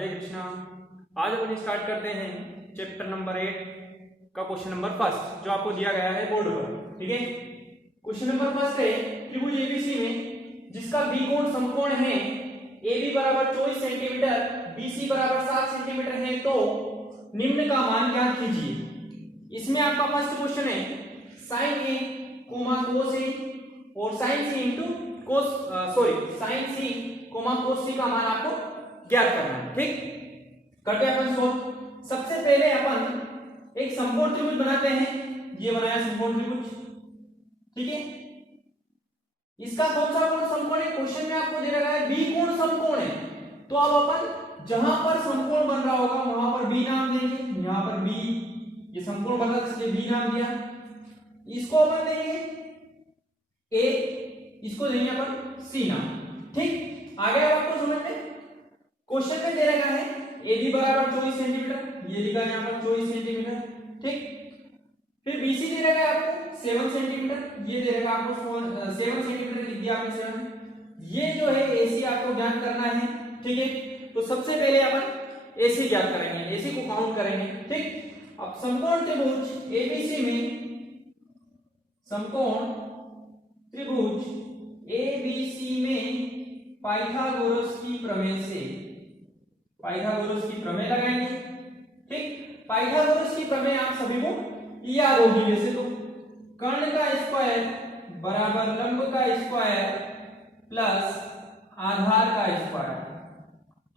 हरे कृष्णा। आज अपन स्टार्ट करते हैं चैप्टर नंबर 8 का क्वेश्चन नंबर फर्स्ट, जो आपको दिया गया है बोर्ड पर। ठीक है, क्वेश्चन नंबर फर्स्ट है त्रिभुज एबीसी में जिसका बी कोण समकोण है, AB बराबर 24 सेंटीमीटर, BC बराबर 7 सेंटीमीटर है, तो निम्न का मान ज्ञात कीजिए। इसमें आपका फर्स्ट क्वेश्चन है sin A, cos A और sin C into cos sin C, cos C का मान आपको ज्ञात करना है। ठीक, करते हैं अपन सोल्व। सबसे पहले अपन एक समकोण त्रिभुज बनाते हैं। ये बनाया समकोण त्रिभुज। ठीक है, इसका कौन सा कोण समकोण है? क्वेश्चन में आपको दे रखा है बी कोण समकोण है, तो अब अपन जहां पर समकोण बन रहा होगा वहां पर बी नाम देंगे। यहां पर बी, ये समकोण बन रहा है इसलिए बी नाम दिया। इसको अपन देंगे ए, इसको देंगे अपन सी नाम। ठीक, आगे आपको समझ में क्वेश्चन में दे रखा है AB बराबर 24 सेंटीमीटर, ये लिखा है यहां पर 24 सेंटीमीटर। ठीक, फिर BC दे रखा है आपको 7 सेंटीमीटर, ये दे रखा है आपको 7 सेंटीमीटर लिख दिया आपने 7। ये जो है AC आपको ज्ञात करना है। ठीक है, तो सबसे पहले अपन AC ज्ञात करेंगे, AC को काउंट करेंगे। ठीक, अब समकोण त्रिभुज ABC में, समकोण त्रिभुज ABC में पाइथागोरस की प्रमेय से पाइथागोरस की प्रमेय लगाएंगे। ठीक, पाइथागोरस की प्रमेय आप सभी को याद होगी। वैसे तो कर्ण का स्क्वायर बराबर लंब का स्क्वायर प्लस आधार का स्क्वायर।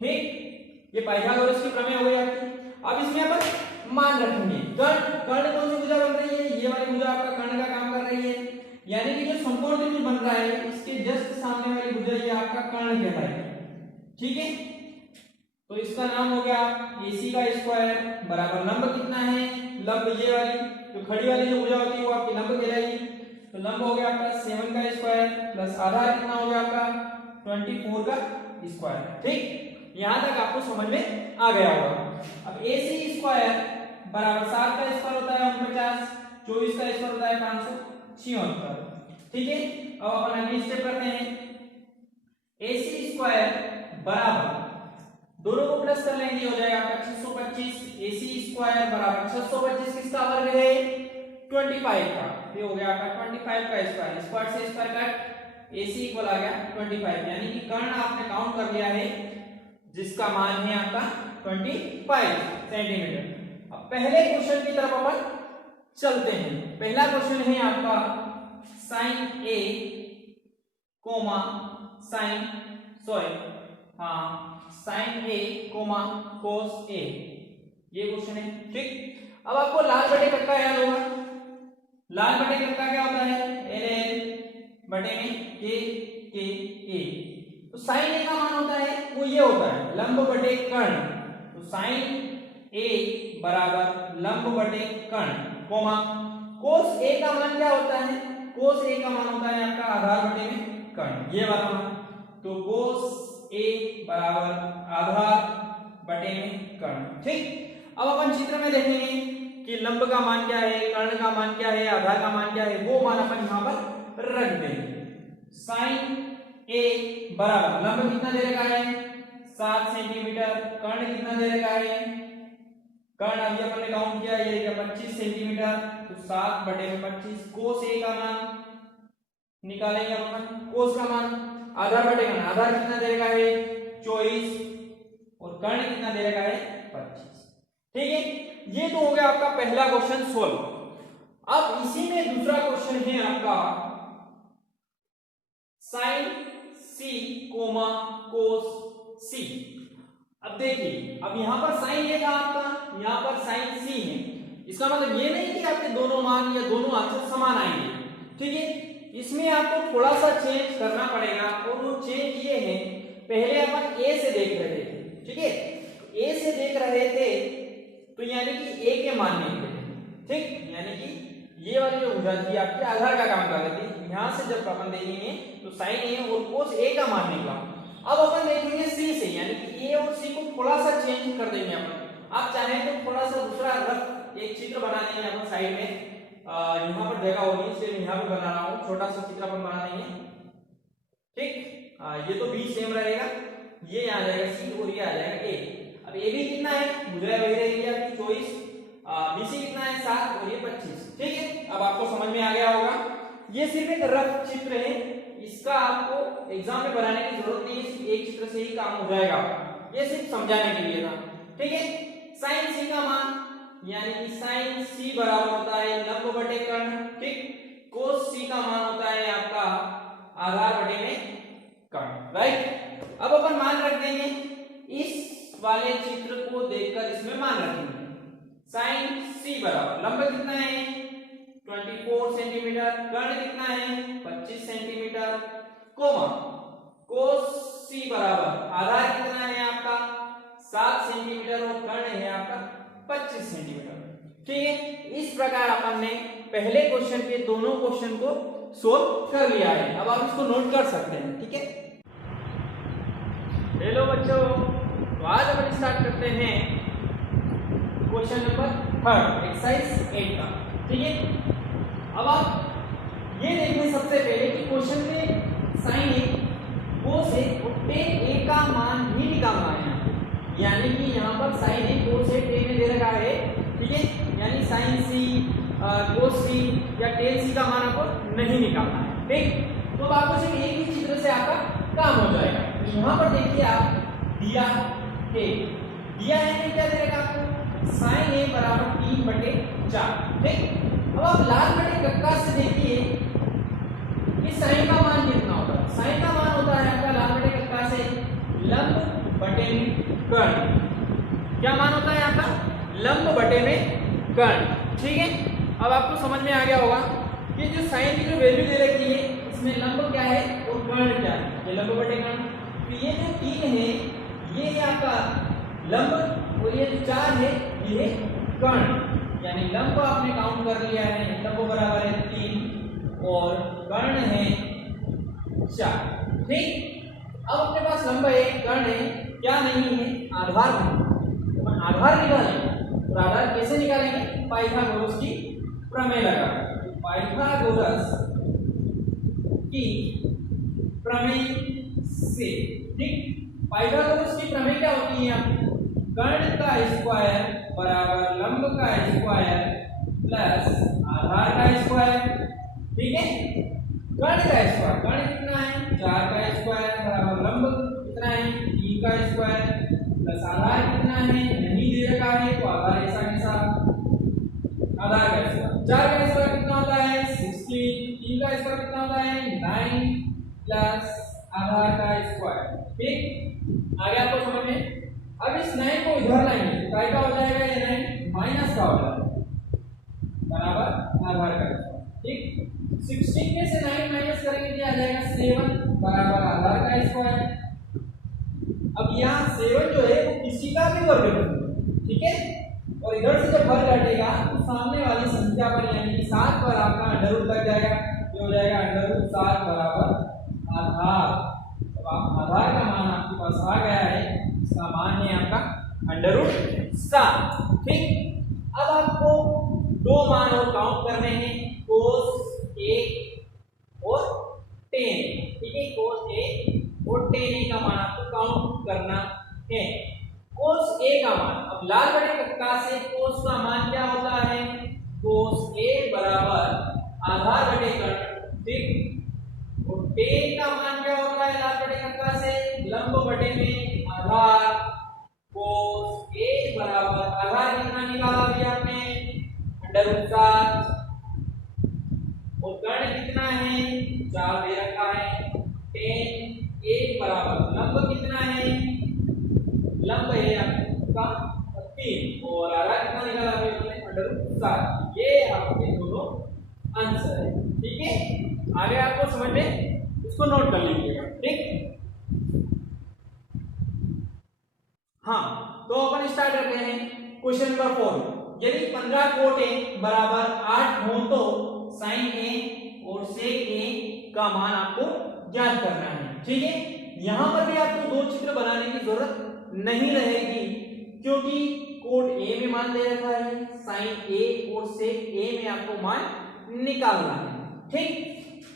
ठीक, ये पाइथागोरस की प्रमेय हो गई आपकी। अब इसमें अपन मान रखेंगे कर्ण कौन सी भुजा बन रही है? ये वाली भुजा आपका कर्ण का काम कर रही है, यानी कि जो समकोण त्रिभुज बन रहा है इसके जस्ट सामने वाली भुजा ये आपका कर्ण कहलाएगी। ठीक है, तो इसका नाम हो गया AC का स्क्वायर बराबर लंब कितना है? लंब ये वाली जो खड़ी वाली जो भुजा होती है वो आपकी लंब कहलाएगी। तो लंब हो गया आपका 7 का स्क्वायर प्लस आधार कितना हो गया आपका 24 का स्क्वायर। ठीक, यहां तक आपको समझ में आ गया होगा। अब AC स्क्वायर बराबर 7 का स्क्वायर होता है 49, 24 का स्क्वायर होता है 576। ठीक है, अब अपन अगली स्टेप करते हैं। AC स्क्वायर बराबर, दोनों को प्लस कर लेंगे, हो जाएगा आपका 625। AC स्क्वायर बराबर 625 किसका वर्ग है? 25 का। ये हो गया आपका 25 का स्क्वायर, स्क्वायर से स्क्वायर कट, AC इक्वल आ गया 25, यानी कि कर्ण आपने काउंट कर लिया है जिसका मान है आपका 25 सेंटीमीटर। अब पहले क्वेश्चन की तरफ अपन चलते हैं। पहला क्वेश्चन है आपका sin A, sin A, cos A, ये क्वेश्चन है। ठीक, अब आपको लाल बटे कक्का याद होगा। लाल बटे कक्का क्या होता है? LL बटे में KA। तो sin A का मान होता है वो ये होता है लंब बटे कर्ण। तो sin A बराबर लंब बटे कर्ण, cos A का मान क्या होता है? cos A का मान होता है आपका आधार बटे में कर्ण, ये वाला मान। तो cos A बराबर आधार बटे में कर्ण। ठीक, अब अपन चित्र में देखेंगे कि लंब का मान क्या है, कर्ण का मान क्या है, आधार का मान क्या है, वो मान अपन यहां पर रख देंगे। sin A बराबर लंब कितना दे रखा है? 7 सेंटीमीटर। कर्ण कितना दे रखा है? कर्ण अभी अपन ने काउंट किया, ये 25 सेंटीमीटर, तो 7 बटे में 25। cos A का मान निकालेंगे अपन, cos का मान आधार बटे कर्ण, आधार कितना दे रखा है? 24 और कर्ण कितना दे रखा है? 25। ठीक है, ये तो हो गया आपका पहला क्वेश्चन सोल्व। अब इसी में दूसरा क्वेश्चन है आपका sin C, cos C। अब देखिए, अब यहां पर sin ये था आपका, यहां पर sin C है। इसका मतलब ये नहीं कि आपके दोनों मान या दोनों आंसर समान आएंगे। ठीक है, इसमें आपको थोड़ा सा चेंज करना पड़ेगा, और वो चेंज ये है, पहले अपन A से देख रहे थे। ठीक है, A से देख रहे थे तो यानी कि A के मान निकले। ठीक, यानी कि ये वाली जो भुजा थी आपके आधार का काम कर रही थी, यहां से जब अपन देखेंगे तो sin A और cos A का मान निकला। अब अपन देखेंगे C से, यानी कि A और C को थोड़ा सा चेंज कर देंगे अपन। आप चाहें तो थोड़ा सा दूसरा रफ एक चित्र बना देंगे अपन साइड में, यहाँ पर जगह होगी इसलिए यहाँ पे बना रहा हूँ, छोटा सा चित्र अपन बना देंगे। ठीक, ये तो B सेम रहेगा, ये यहाँ जाएगा C और ये आ जाएगा A। अब ए बी कितना है मुझे वही रहेगी आपकी 24, बी सी कितना है 7 और ये 25। ठीक है, अब आपको समझ में आ गया होगा। ये सिर्फ एक रफ चित्र है, इसका आपको एग्जाम में बनाने की जरूरत नहीं है, सिर्फ एक चित्र से ही काम हो जाएगा, ये सिर्फ समझाने के लिए था। ठीक है, साइन सी का मान यानी कि साइन सी बराबर होता है लंब बटे कर्ण। ठीक, कोस सी का मान होता है आपका आधार बटे में कर्ण। राइट, अब अपन मान रख देंगे इस वाले चित्र को देखकर, इसमें मान रखेंगे साइन सी बराबर लंब कितना है 24 सेंटीमीटर, कर्ण कितना है 25 सेंटीमीटर, कोमा कोस सी बराबर आधार कितना है आपका 7 सेंटीमीटर और कर्ण है आपका 25 सेंटीमीटर। ठीक है, इस प्रकार अपन ने पहले क्वेश्चन के दोनों क्वेश्चन को सोल्व कर लिया है। अब आप इसको नोट कर सकते हैं। ठीक है, हेलो बच्चों, तो आज अपन स्टार्ट करते हैं क्वेश्चन नंबर 3 एक्सरसाइज 8 का। ठीक है, अब आप ये देखें सबसे पहले कि क्वेश्चन में साइन ए कोस ए और टेन ए का मान भी निकालना है, यानी कि यहाँ पर साइन ए कोस ए टेन ए दे रखा है। ठीक है, यानी साइन सी कोस सी या टेन सी का मान आपको नहीं निकालना है। ठीक, तो आपको सिर्फ एक ही चित्र से आपका काम हो जाएगा। यहाँ पर देखिए आप दिया है, दिया है क्या दे रखा आपको साइन ए बराबर 3/4। ठीक, अब आप लाल बटे कक्का से देखिए कि साइन का मान कितना होता है। साइन का मान होता है आपका लाल बटे कक्का से लंब बटे में कर्ण। क्या मान होता है आपका लंब बटे में कर्ण। ठीक है, अब आपको समझ में आ गया होगा कि जो साइन की जो वैल्यू दे रखी है इसमें लंब क्या है और कर्ण क्या है, ये लंब बटे कर्ण। तो ये जो 3 है ये आपका लंब और ये जो 4 है ये कर्ण, यानी लंब आपने काउंट कर लिया है, लंब बराबर है 3 और कर्ण है 4। ठीक, अब अपने पास लंब है कर्ण है, क्या नहीं है आधार नहीं, तो आधार निकालेंगे। और आधार कैसे निकालेंगे, पाइथागोरस की प्रमेय लगा, पाइथागोरस की प्रमेय से। ठीक, पाइथागोरस की प्रमेय क्या होती है, कर्ण का स्क्वायर बराबर लंब का स्क्वायर प्लस आधार का स्क्वायर। ठीक है, कर्ण का स्क्वायर, कर्ण कितना है 4 का स्क्वायर बराबर लंब कितना है 3 का स्क्वायर प्लस आधार कितना है नहीं दे रखा है, तो आधार ऐसा के साथ आधार का स्क्वायर 4 का स्क्वायर कितना होता है 16, 3 का स्क्वायर कितना होता है 9 प्लस आधार का स्क्वायर। ठीक, आगे आपको समझ में। अब इस 9 को इधर लाएंगे तो क्या हो जाएगा, ये 9 माइनस का हो जाएगा बराबर आधार का स्क्वायर। ठीक, 16 में से 9 माइनस करेंगे तो आ जाएगा 7 बराबर आधार का स्क्वायर। अब यहाँ 7 जो है वो किसी का भी वर्ग है। ठीक है, और इधर से जब वर्ग हटेगा तो सामने वाली संख्या पर यानी कि 7 पर आपका अंडर रूट लग जाएगा, ये हो जाएगा अंडर रूट 7 बराबर आधार। तो आप आधार का मान आपके पास आ गया है, इसका मान है आपका अंडर रूट 7। ठीक, अब आपको दो मान और काउंट करने हैं, कोस ए और टेन। ठीक है, कोस ए और टेन का मान आपको काउंट करना है। कोस ए का मान, अब लाल बटे कक्का से कोस का मान क्या होता है, कोस ए बराबर आधार बटे कर्ण। ठीक, और टेन का मान क्या होता है लाल बटे कक्का से लंब बटे में आधार। कोस ए बराबर आधार कितना निकाला अभी आपने अंडर रूट 7 और कर्ण कितना है 4 दे रखा है। टेन ए बराबर लंब कितना है, लंब है आपका 3 और आधार कितना निकाला अभी हमने अंडर रूट 7। ये आपके दोनों आंसर है। ठीक है, आगे आपको समझ में, इसको नोट कर लीजिएगा। ठीक, हाँ, तो अपन स्टार्ट करते हैं क्वेश्चन नंबर 4। यदि 15 कोट ए बराबर 8 हो तो साइन ए और सेक ए का मान आपको ज्ञात करना है। ठीक है, यहां पर भी आपको दो चित्र बनाने की जरूरत नहीं रहेगी, क्योंकि कोट ए में मान दे रखा है, साइन ए और सेक ए में आपको मान निकालना है। ठीक,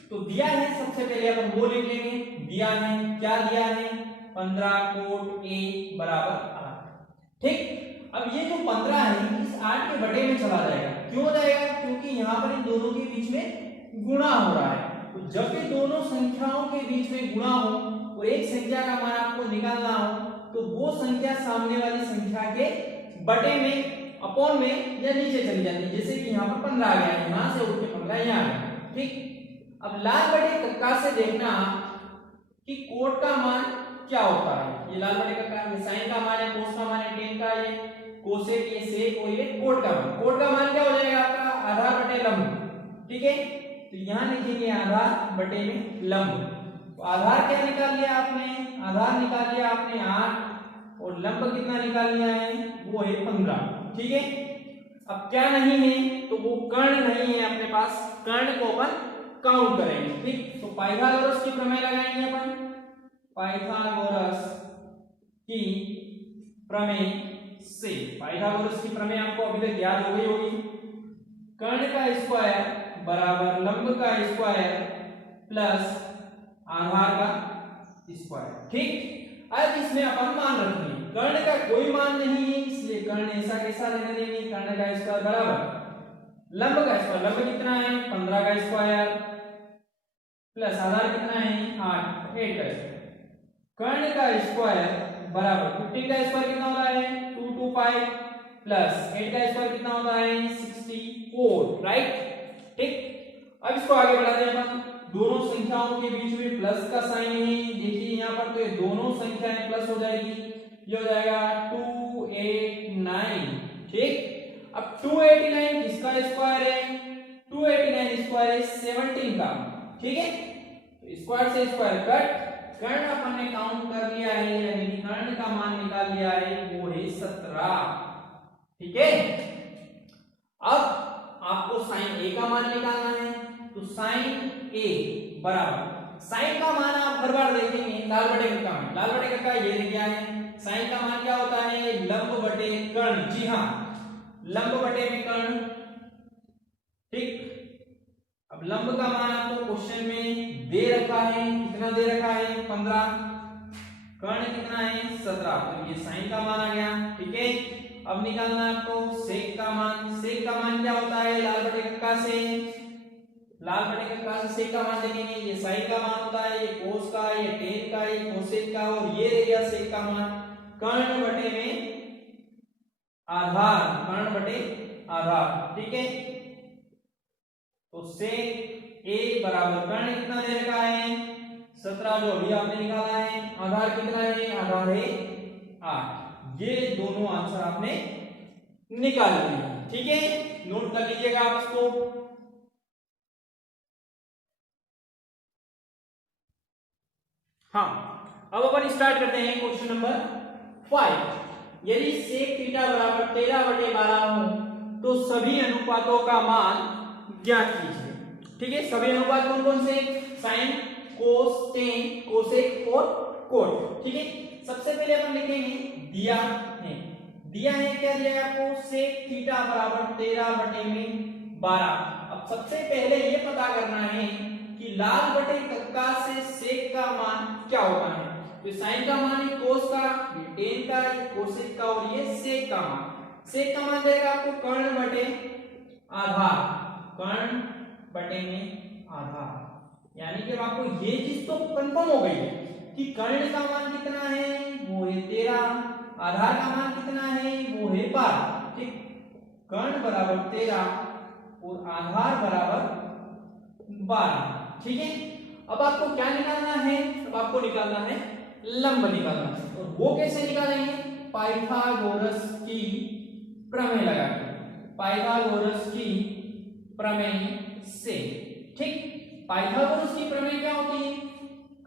तो दिया है, सबसे पहले अपन वो लिख लेंगे। दिया है, क्या दिया है 15 कोट ए बराबर 8। ठीक। अब ये जो 15 है इस 8 के बटे में चला जाएगा। क्यों जाएगा? क्योंकि यहाँ पर इन दोनों के बीच में गुणा हो रहा है। तो जब ये दोनों संख्याओं के बीच में गुणा हो और एक संख्या का मान आपको निकालना हो तो वो संख्या सामने वाली संख्या के बटे में, अपॉन में या नीचे चली जाती है। जैसे कि यहाँ पर 15 आ गया, यहाँ से उठ के 15 यहाँ आ गया। ठीक। अब लाल बटे कक्का से देखना कि कोट का मान क्या होता है। ये लाल बटे कक्का, ये साइन का मान है, कोस का मान है, टेन का, ये कोसेक, ये सेक और ये कोट का मान। कोट का मान क्या हो जाएगा आपका? आधार बटे लंब। ठीक है, तो यहाँ लिखेंगे आधार बटे में लंब। तो आधार क्या निकाल लिया आपने? आधार निकाल लिया आपने 8 और लंब कितना निकाल लिया है? वो है 15। ठीक है। अब क्या नहीं है? तो वो कर्ण नहीं है अपने पास। कर्ण को अपन काउंट करेंगे। ठीक। तो पाइथागोरस की प्रमेय लगाएंगे अपन। पाइथागोरस की प्रमेय से, पाइथागोरस की प्रमेय आपको अभी तक याद हो गई होगी। कर्ण का स्क्वायर बराबर लंब का स्क्वायर प्लस आधार का स्क्वायर। ठीक। अब इसमें अपन मान रखेंगे। कर्ण का कोई मान नहीं है इसलिए कर्ण ऐसा कैसा रहने देंगे? कर्ण का स्क्वायर बराबर लंब का स्क्वायर। लंब कितना है? 15 का स्क्वायर प्लस आधार कितना है? 8 का स्क्वायर। कर्ण का स्क्वायर बराबर 15 का स्क्वायर कितना होता है? 225 प्लस 8 का स्क्वायर कितना होता है? 64। राइट। ठीक। अब इसको आगे बढ़ाते हैं अपन। दोनों संख्याओं के बीच में प्लस का साइन है। देखिए यहाँ पर तो ये दोनों संख्याएं प्लस हो जाएगी। ये हो जाएगा 289। ठीक। अब 289 किसका स्क्वायर है? 289 स्क्वायर है 17 का। ठीक है। तो स्क्वायर से स्क्वायर कट। कर्ण अपन ने काउंट कर लिया है, यानी कि कर्ण का मान निकाल लिया है, वो है 17। ठीक है। अब आपको साइन ए का मान निकालना है। तो साइन ए बराबर, साइन का मान आप हर बार देखेंगे लाल बटे का मान। लाल बटे का ये क्या है? साइन का मान क्या होता है? लंब बटे कर्ण। जी हाँ, लंब बटे में कर्ण। ठीक। अब लंब का मान आपको क्वेश्चन में दे रखा है। कितना दे रखा है? 15। कर्ण कितना है? 17। तो ये साइन का मान आ गया। ठीक है। अब निकालना है आपको सेक का मान। सेक का मान क्या होता है? लाल बटे कक्का से, लाल बटे कक्का से सेक का मान देखेंगे। ये साइन का मान होता है, ये कोस का, ये टेन का, ये कोसेक का, और ये रह गया सेक का मान। कर्ण बटे में आधार, कर्ण बटे आधार। ठीक है। तो सेक ए बराबर कर्ण कितना दे रखा है? 17 जो अभी आपने निकाला है। आधार कितना है? आधार है 8। ये दोनों आंसर आपने निकाल लिए। ठीक है, नोट कर लीजिएगा आप इसको। हाँ, अब अपन स्टार्ट करते हैं क्वेश्चन नंबर 5। यदि सेक थीटा बराबर 13/12 हो तो सभी अनुपातों का मान ज्ञात कीजिए। ठीक है। सभी अनुपात कौन कौन से? साइन, कोस, टेन, कोसेक और कोट। ठीक है। सबसे पहले अपन लिखेंगे दिया है। दिया है क्या दिया है आपको? सेक थीटा बराबर 13/12। अब सबसे पहले ये पता करना है कि लाल बटे कक्का से सेक का मान क्या होता है। तो साइन का मान है कोस का, ये टेन का, ये कोसेक का और ये सेक का मान। सेक का मान देगा आपको कर्ण बटे आधार। कर्ण बटे में आधार, यानी कि आपको ये चीज तो कंफर्म हो गई है कि कर्ण का मान कितना है? वो है 13। आधार का मान कितना है? वो है 12। ठीक। कर्ण बराबर 13 और आधार बराबर 12। ठीक है। अब आपको क्या निकालना है? अब आपको निकालना है लंब निकालना है। और वो कैसे निकालेंगे? पाइथागोरस की प्रमेय लगाकर, पाइथागोरस की प्रमेय से। ठीक। पाइथागोरस की प्रमेय क्या होती है?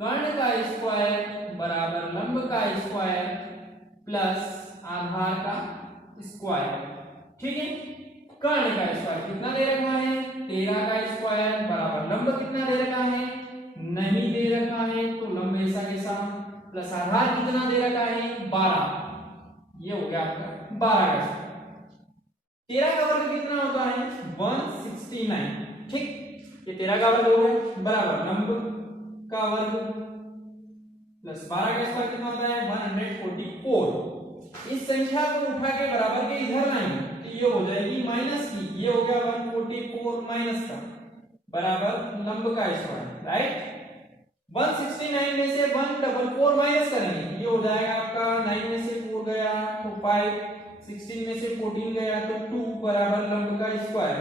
कर्ण का स्क्वायर बराबर लंब का स्क्वायर प्लस आधार का स्क्वायर। ठीक है। कर्ण का स्क्वायर कितना दे रखा है? 13 का स्क्वायर बराबर लंब कितना दे रखा है? नहीं दे रखा है, तो लंब ऐसा कैसा, प्लस आधार कितना दे रखा है? 12। ये हो गया आपका 12 का स्क्वायर। 13 का वर्ग कितना होता है? 169। ठीक। ये 13 का वर्ग हो गया बराबर लंब का वर्ग प्लस 12 का स्क्वायर कितना होता है? 144। इस संख्या को उठा के बराबर के इधर लाएंगे तो ये हो जाएगी माइनस की, ये हो गया 144 माइनस का बराबर लंब का स्क्वायर, राइट। 169 में से 144 माइनस करेंगे, ये हो जाएगा आपका 9 में से 4 गया तो 5, 16 में से 14 गया तो 2 बराबर लंब का स्क्वायर,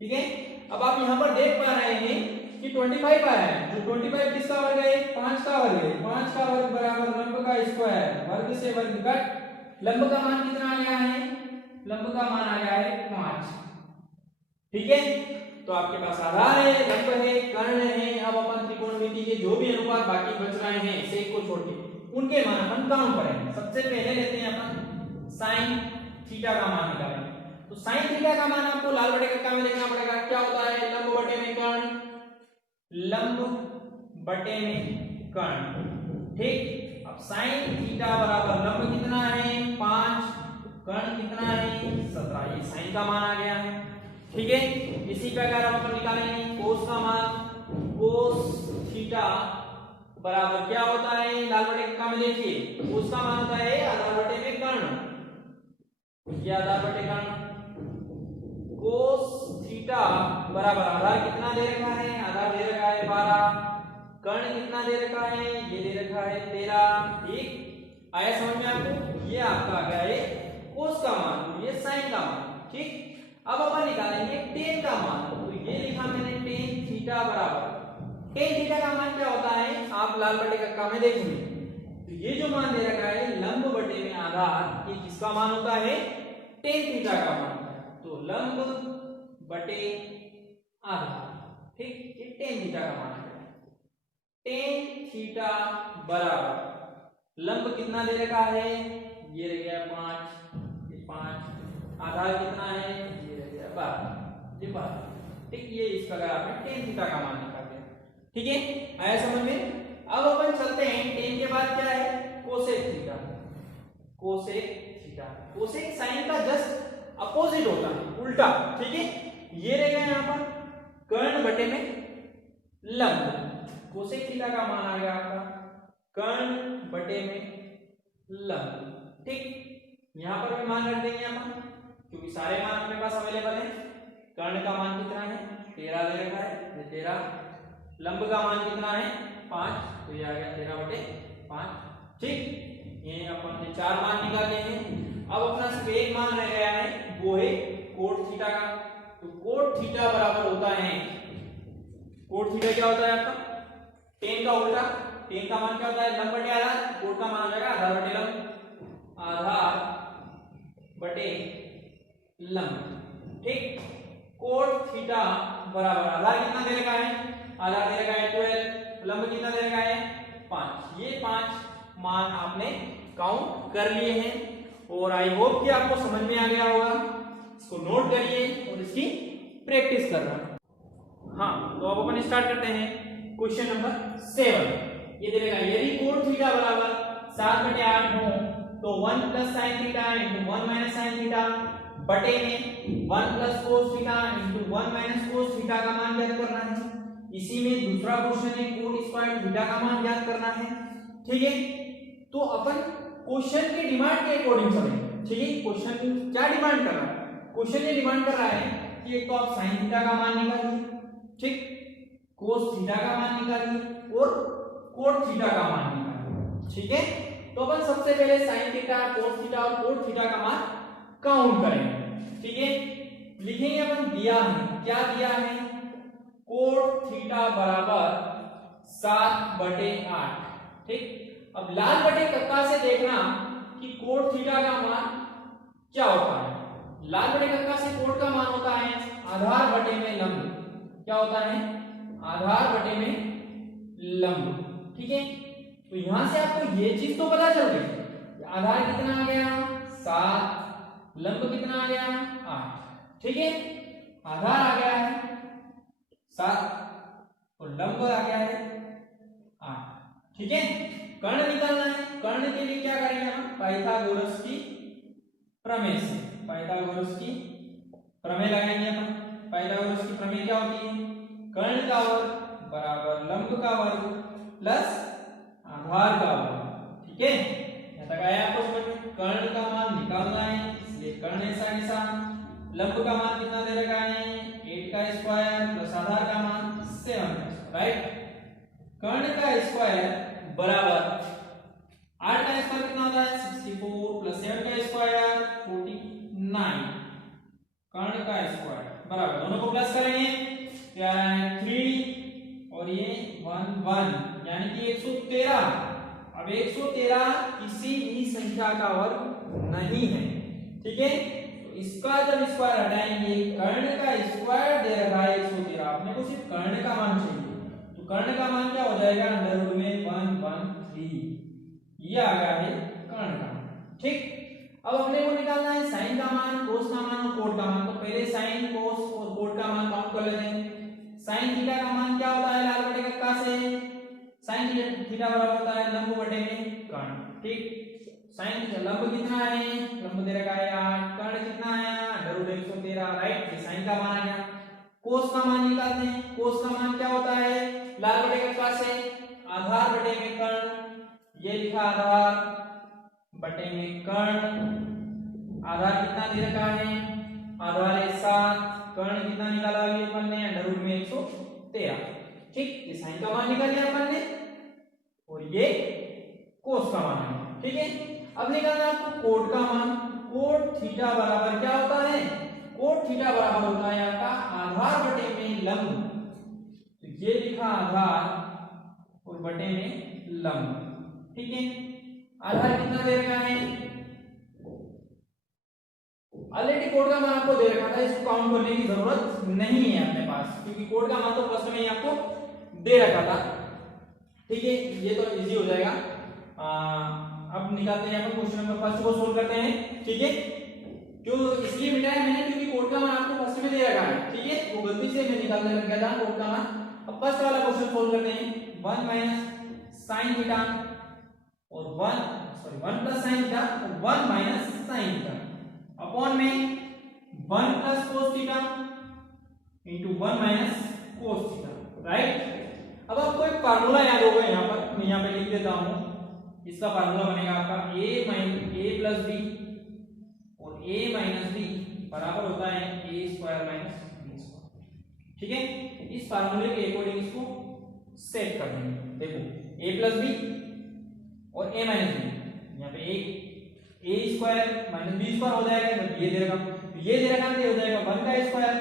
ठीक है। अब आप यहाँ पर देख पा रहे हैं कि 25 आया है, जो 25 किसका वर्ग है, 5 का वर्ग है, 5 का वर्ग बराबर लंब का स्क्वायर, वर्ग से वर्ग कट, लंब का मान कितना आ गया है, लंब का मान आ गया है 5, ठीक है। तो आपके पास आधार है, लंब है, कर्ण है। अब अपन त्रिकोणमिति के जो भी अनुपात बाकी बच रहे हैं सेक को छोड़ के उनके मान अपन काउंट करेंगे। सबसे पहले लेते हैं अपन साइन थीटा का मान निकालेंगे। तो साइन थीटा का मान आपको लाल बटे कक्का में देखना पड़ेगा, क्या होता है, लंब बटे में कर्ण, लंब बटे में कर्ण, ठीक। अब साइन थीटा बराबर लंब कितना है 5, कर्ण कितना है 17, ये साइन का मान आ गया है, ठीक है। इसी प्रकार हम अपन निकालेंगे कोस का मान, कोस थीटा बराबर क्या होता है, लाल बटे कक्का में देखिए, कोस का मान होता है आधार बटे में कर्ण, ये आधार बटे कर्ण, कोस थीटा बराबर आधार कितना दे रखा है, आधार दे रखा है 12, कर्ण कितना दे रखा है, ये दे रखा है 13, ठीक। आया समझ में आपको, ये आपका आ गया है कोस का मान, ये साइन का मान, ठीक। अब अपन निकालेंगे टेन का मान, तो ये लिखा मैंने टेन थीटा बराबर, टेन थीटा का मान क्या होता है आप लाल बटे कक्का में देखेंगे। तो ये जो मान दे रखा है लंब बटे में आधार, ये किसका मान होता है, टेन थीटा का मान, तो लंब बटे आधार, ठीक, ये टेन थीटा का मान है। टेन थीटा बराबर लंब कितना दे रखा है, ये रह गया 5, ये 5, आधार कितना है, ये रह गया 12, ये 12, ठीक। ये इस प्रकार आपने टेन थीटा का मान निकाल दिया, ठीक है। आया समझ में। अब अपन चलते हैं टेन के बाद क्या है, cosec theta, cosec theta, cosec sine का जस्ट अपोजिट होता है, उल्टा, ठीक है। ये रह गया यहाँ पर कर्ण बटे में लंब, कोसेक थीटा का मान आ गया आपका कर्ण बटे में लंब, ठीक। यहाँ पर भी मान रख देंगे अपन, क्योंकि सारे मान अपने पास अवेलेबल है। कर्ण का मान कितना है 13 दे रखा है, ये 13, लंब का मान कितना है 5, तो ये आ गया 13 बटे 5, ठीक। ये अपन ने 4 मान निकाले हैं। अब अपना सिर्फ एक मान रह गया है, वो है कोट थीटा का। तो कोट थीटा बराबर होता है, कोट थीटा क्या होता है आपका, टेन का उल्टा, टेन का मान क्या होता है लंब बटे आधार, कोट का मान हो जाएगा आधार बटे लंब, आधार बटे लंब, ठीक। कोट थीटा बराबर आधार कितना दे रखा है, आधार दे रखा है 12, लंब कितना दे रखा है 5, ये 5 मान आपने काउंट कर लिए हैं और आई होप कि आपको समझ में आ गया होगा। इसको नोट करिए और इसकी प्रैक्टिस करना। हाँ, तो अब अपन स्टार्ट करते हैं क्वेश्चन नंबर 7। ये दे रखा है यदि कोट थीटा बराबर 7/8 हो तो 1 + sin थीटा * 1 - sin थीटा बटे में 1 + cos थीटा * 1 - cos थीटा का मान ज्ञात करना है। इसी में दूसरा क्वेश्चन है कोट स्क्वायर थीटा का मान ज्ञात करना है, ठीक है। तो अपन क्वेश्चन की डिमांड के अकॉर्डिंग चलेंगे, ठीक है। क्वेश्चन क्या डिमांड कर रहा है, क्वेश्चन ये डिमांड कर रहा है कि एक तो आप sin थीटा का मान निकालिए, ठीक, cos थीटा का मान निकालिए और कोट थीटा का मान निकालिए, ठीक है। तो अपन सबसे पहले sin थीटा, cos थीटा और कोट थीटा का मान काउंट करेंगे, ठीक है। लिखेंगे अपन, दिया है, क्या दिया है, कोट थीटा बराबर 7/8, ठीक। अब लाल बटे कक्का से देखना कि कोट थीटा का मान क्या होता है। लाल बटे कक्का से कोट का मान होता है आधार बटे में लंब, क्या होता है आधार बटे में लंब, ठीक है। तो यहां से आपको ये चीज तो पता चल गई, आधार कितना आ गया 7, लंब कितना आ गया 8, ठीक है। आधार आ गया है 7 और लंब आ गया है 8, ठीक है। कर्ण निकालना है, कर्ण के लिए क्या करेंगे हम, पाइथागोरस की प्रमेय से, पाइथागोरस की प्रमेय लगाएंगे अपन। पाइथागोरस की प्रमेय क्या होती है, कर्ण का वर्ग बराबर लंब का वर्ग प्लस आधार का वर्ग, ठीक है। लगाया आपको समझ में। कर्ण का मान निकालना है इसलिए कर्ण ऐसा कैसा, लंब का मान कितना दे रखा है 8 का स्क्वायर प्लस आधार का मान 7 का स्क्वायर, राइट। कर्ण का स्क्वायर बराबर 8 का स्क्वायर कितना होता है 64 प्लस 7 का स्क्वायर 49, कर्ण का स्क्वायर बराबर दोनों को प्लस करेंगे क्या है 3 और ये 1 1 यानी कि 113। अब 113 किसी भी संख्या का वर्ग नहीं है, ठीक है। तो इसका जब स्क्वायर हटाएंगे, कर्ण का स्क्वायर दे रखा है 113, अपने को सिर्फ कर्ण का मान चाहिए, तो कर्ण का मान क्या हो जाएगा अंडर रूट में 113, ये आ गया है कर्ण का मान, ठीक। अब अपने को निकालना है साइन का मान, कोस का मान और कोट का मान। तो पहले साइन कोस और कोट का मान काउंट कर लेते हैं। साइन थीटा का मान क्या होता है लाल बटे कक्का से, साइन थीटा बराबर होता है लंब बटे में कर्ण, ठीक। साइन थीटा लंब कितना है, लंब दे रखा है 8, कर्ण कितना है अंडर रूट 113, राइट। ये साइन का मान आ गया। कोस का मान निकालते हैं। कोस का मान क्या होता है लाल बटे कक्का से आधार बटे में कर्ण, ये लिखा आधार बटे में कर्ण, आधार कितना दे रखा है आधार है 7, कर्ण कितना निकाला अभी अपन ने अंडर रूट में 113, ठीक। ये साइन का मान निकाल लिया अपन ने और ये कोस का मान है, ठीक है। अब निकालना आपको कोट का मान। कोट थीटा बराबर क्या होता है, कोट थीटा बराबर होता है आपका आधार बटे में लंब, तो ये लिखा आधार और बटे में लंब, ठीक है। आधार कितना दे रखा है, ऑलरेडी कोड का मान आपको दे रखा था, इसको काउंट करने की जरूरत नहीं है अपने पास, क्योंकि कोड का मान तो फर्स्ट में ही आपको दे रखा था, ठीक है। ये तो इजी हो जाएगा। अब निकालते हैं अपन क्वेश्चन नंबर फर्स्ट को सोल्व करते हैं, ठीक है। क्यों इसलिए मिटाया मैंने, क्योंकि कोड का मान आपको फर्स्ट में दे रखा है, ठीक है। वो गलती से मैं निकालने लग गया था कोड का मान। अब फर्स्ट वाला क्वेश्चन सोल्व करते हैं। 1 माइनस साइन थीटा और 1 प्लस साइन थीटा और 1 माइनस साइन थीटा अपॉन में 1 plus cos theta into 1 minus cos theta, right. अब आपको एक फार्मूला याद होगा यहाँ पर, मैं यहाँ पे लिख देता हूँ। इसका फार्मूला बनेगा आपका a प्लस बी और a माइनस बी बराबर होता है a square minus b square, ठीक है। इस फार्मूले के अकॉर्डिंग इसको सेट कर देंगे। देखो a प्लस बी और a माइनस बी, यहाँ पे a square minus b square हो जाएगा, मतलब ये दे रखा, ये दे रखा तो हो जाएगा 1 का square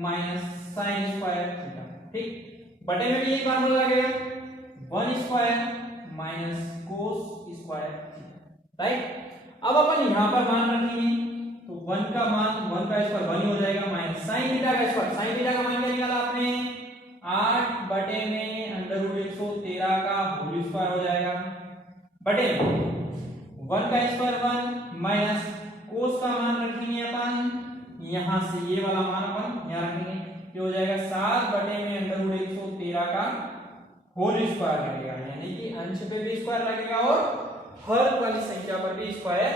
minus sine square theta, ठीक। बटे में भी एक फार्मूला लगेगा 1 square minus cos square theta, right. अब अपन यहाँ पर मान रखेंगे तो 1 का मान 1 का स्क्वायर 1 ही हो जाएगा माइनस साइन थीटा का स्क्वायर, साइन थीटा का मान क्या निकाला आपने 8 बटे में अंडर रूट 113 का होल स्क्वायर हो जाएगा, बटे 1 का स्क्वायर 1 माइनस कोस का मान रखेंगे अपन यहां से, ये वाला मान अपन यहां रखेंगे, ये हो जाएगा 7 बटे में अंडर रूट 113 का होल स्क्वायर लगेगा, यानी कि अंश पे भी स्क्वायर लगेगा और हर वाली संख्या पर भी स्क्वायर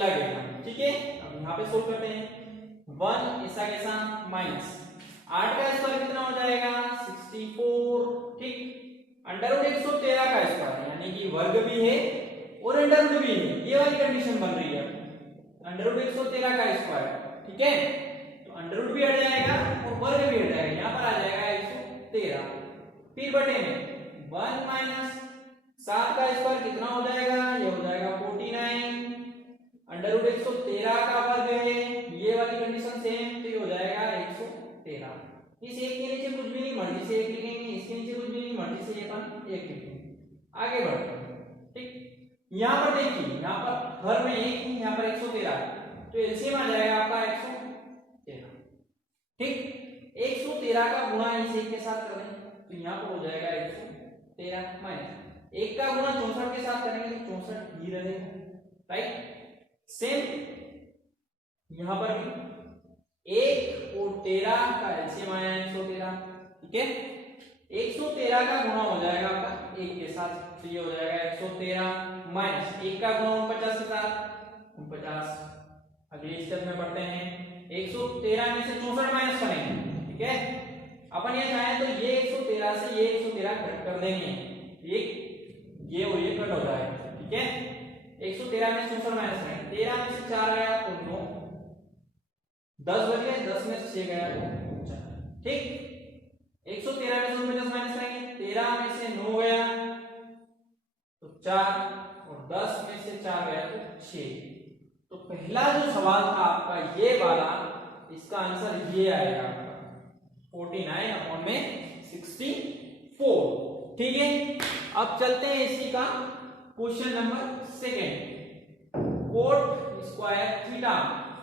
लगेगा, ठीक है। अब यहाँ पे सोल्व करते हैं। 1 ऐसा कैसा माइनस 8 का स्क्वायर कितना हो जाएगा 64, ठीक। अंडर रूट 113 का स्क्वायर यानी कि वर्ग भी है और अंडर रूट भी है, ये वाली कंडीशन बन रही है। अंडर रूट 113 का स्क्वायर, ठीक है, तो अंडर रूट भी हट जाएगा और वर्ग भी हट जाएगा, यहाँ पर आ जाएगा 113, फिर बटे में 1 माइनस 7 का स्क्वायर कितना हो जाएगा, ये हो जाएगा 49, अंडर रूट 113 का वर्ग है, ये वाली कंडीशन सेम, तो ये हो जाएगा 113। इस एक के नीचे कुछ भी नहीं, मर्जी से एक लिखेंगे, इसके नीचे कुछ भी नहीं, मर्जी से अपन एक लिखेंगे, आगे बढ़ते हैं, ठीक। यहाँ पर देखिए, यहाँ पर हर में एक ही, यहाँ पर 113 है, तो एलसीएम आ जाएगा आपका 113, ठीक। 113 का गुणा इस एक के साथ करें तो यहाँ पर हो जाएगा 113 माइनस एक का गुणा 64 के साथ करेंगे तो 64 ही रहेगा, राइट। सेम यहाँ पर भी 1 और 13 का एलसीएम आया 113, ठीक है। 113 का गुणा हो जाएगा आपका 1 के साथ, तो ये हो जाएगा 113 माइनस 1 का गुणा 49 के साथ 49। अगले स्टेप में पढ़ते हैं। 113 में से 64 माइनस करेंगे, ठीक है। अपन ये चाहें तो ये 113 से ये 113 कट कर देंगे, ठीक, ये और ये कट हो जाएगा, ठीक है। 113 में 64 माइनस करेंगे, 13 में से 4 गया तो 9, 10 बच गए, 10 में से 6 गया तो 4। ठीक, 113 में से 49 माइनस करेंगे, 13 में से 9 गया तो 4 और 10 में से 4 गया तो 6। तो पहला जो सवाल था आपका ये वाला, इसका आंसर ये आएगा आपका 49 अपॉन में 64। ठीक है, अब चलते हैं इसी का question number second, coat square theta.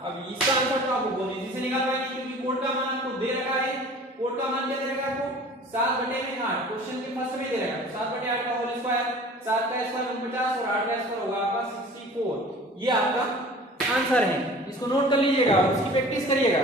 अब इसका आंसर तो आपको बहुत इजी से निकाल पाएंगे क्योंकि कोट का मान आपको दे रखा है। कोट का मान क्या दे रखा है आपको 7/8, क्वेश्चन के फर्स्ट में दे रखा है 7/8 का होल स्क्वायर, 7 का स्क्वायर 49 और 8 का स्क्वायर होगा आपका 64। ये आपका आंसर है, इसको नोट कर लीजिएगा और इसकी प्रैक्टिस करिएगा।